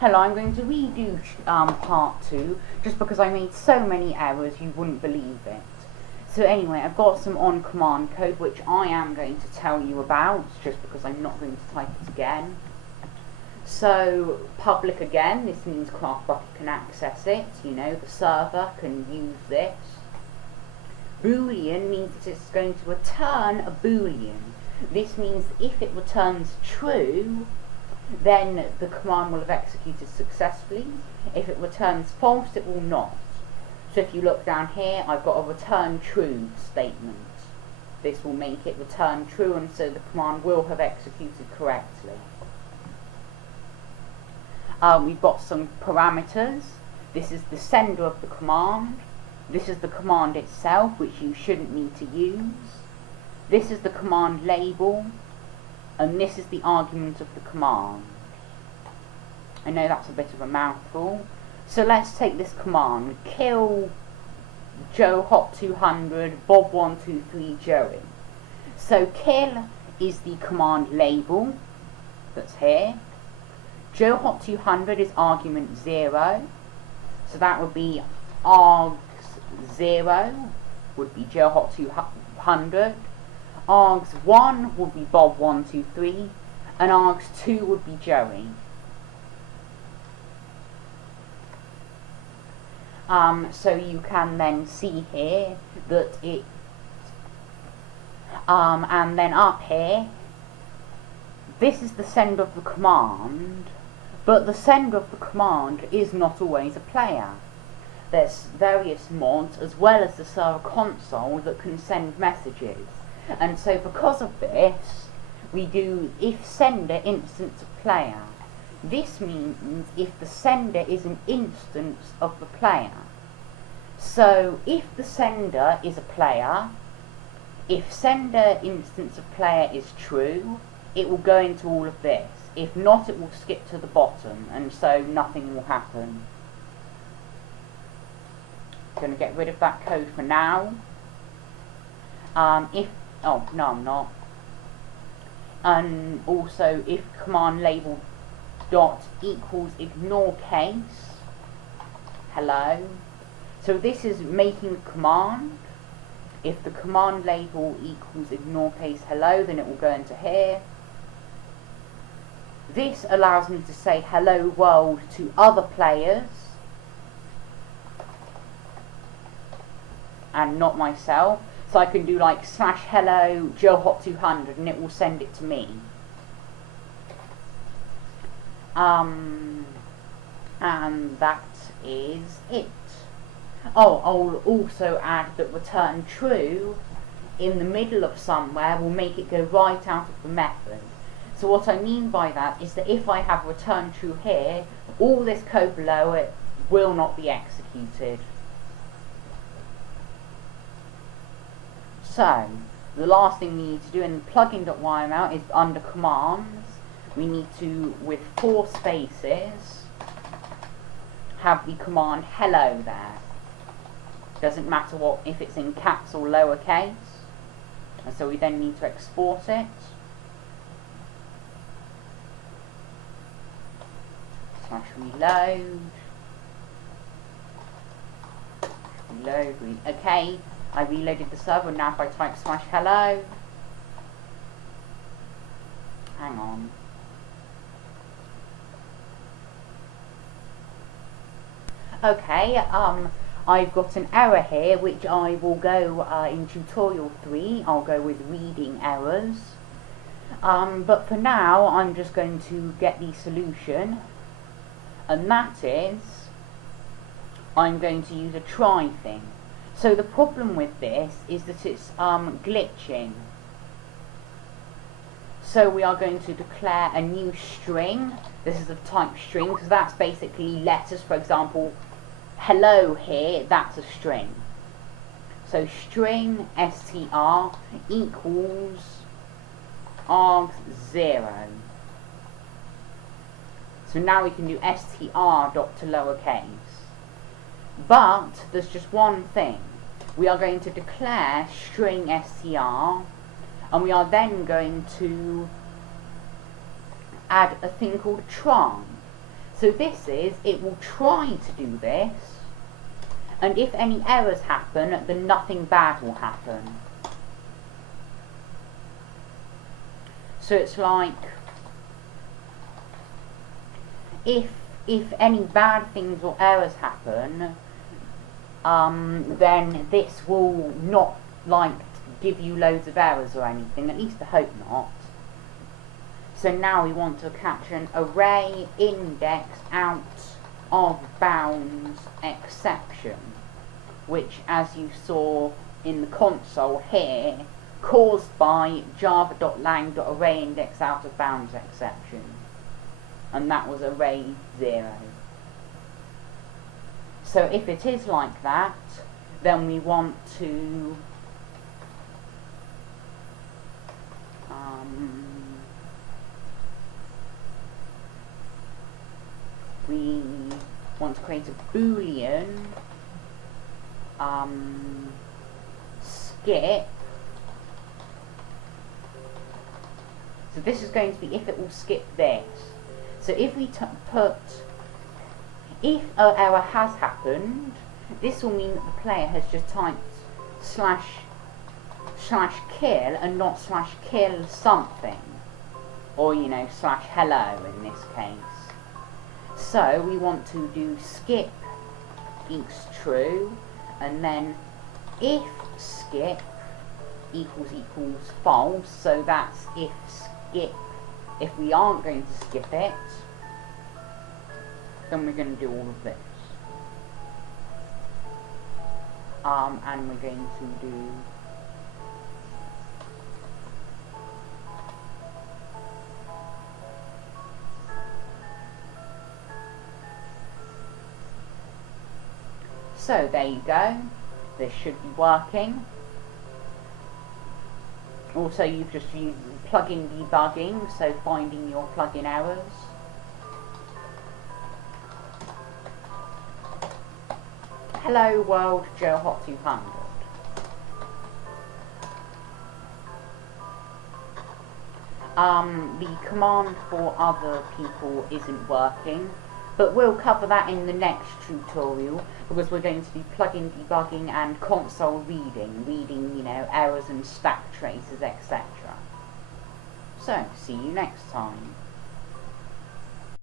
Hello, I'm going to redo part 2, just because I made so many errors you wouldn't believe it. So anyway, I've got some on-command code which I am going to tell you about, just because I'm not going to type it again. So, public again, this means Bukkit can access it, you know, the server can use this. Boolean means that it's going to return a boolean. This means if it returns true, then the command will have executed successfully. If it returns false, it will not. So if you look down here, I've got a return true statement. This will make it return true, and so the command will have executed correctly. We've got some parameters. This is the sender of the command. This is the command itself, which you shouldn't need to use. This is the command label, and this is the argument of the command. I know that's a bit of a mouthful. So let's take this command, kill Joe Hot 200, Bob 123 Joey. So kill is the command label that's here. Joe Hot 200 is argument 0. So that would be args 0 would be Joe Hot 200. Args 1 would be Bob 123, and args 2 would be Joey. So you can then see here that it, and then up here, this is the sender of the command, but the sender of the command is not always a player. There's various mods as well as the server console that can send messages. And so because of this, we do if sender instance of player. This means if the sender is an instance of the player. So if the sender is a player, if sender instance of player is true, it will go into all of this. If not, it will skip to the bottom, and so nothing will happen. I'm going to get rid of that code for now. Oh, no, I'm not. And also, if command label dot equals ignore case, hello. So this is making a command. If the command label equals ignore case hello, then it will go into here. This allows me to say hello world to other players and not myself. So I can do like / hello Joe Hot 200 and it will send it to me. And that is it. Oh, I'll also add that return true in the middle of somewhere will make it go right out of the method. So what I mean by that is that if I have return true here, all this code below it will not be executed. So, the last thing we need to do in plugin.yml is under commands, we need to, with 4 spaces, have the command hello there. Doesn't matter what, if it's in caps or lowercase. And so we then need to export it. /reload. Reload. Okay. I reloaded the server, now if I type / hello, hang on. Okay, I've got an error here which I will go in tutorial 3, I'll go with reading errors. But for now I'm just going to get the solution, and that is I'm going to use a try thing. So the problem with this is that it's glitching. So we are going to declare a new string. This is of type string because that's basically letters. For example, hello here, that's a string. So string str equals args0. So now we can do str dot to lowercase. But there's just one thing. We are going to declare string str, and we are then going to add a thing called try. So So this is, it will try to do this, and if any errors happen, then nothing bad will happen. So it's like, if any bad things or errors happen, then this will not, like, give you loads of errors or anything, at least I hope not. So now we want to capture an array index out of bounds exception, which, as you saw in the console here, caused by java.lang.arrayIndex out of bounds exception, and that was array 0. So if it is like that, then we want to create a Boolean skip. So this is going to be if it will skip this. So if we put, if an error has happened, this will mean that the player has just typed /kill and not /kill something, or, you know, /hello in this case. So we want to do skip equals true, and then if skip equals false, so that's if we aren't going to skip it, then we're going to do all of this. And we're going to do so there you go, this should be working. Also, you've just used plugin debugging, so finding your plugin errors. Hello world, Joe Hot 200. The command for other people isn't working, but we'll cover that in the next tutorial, because we're going to do plugin debugging and console reading, you know, errors and stack traces, etc. So, see you next time.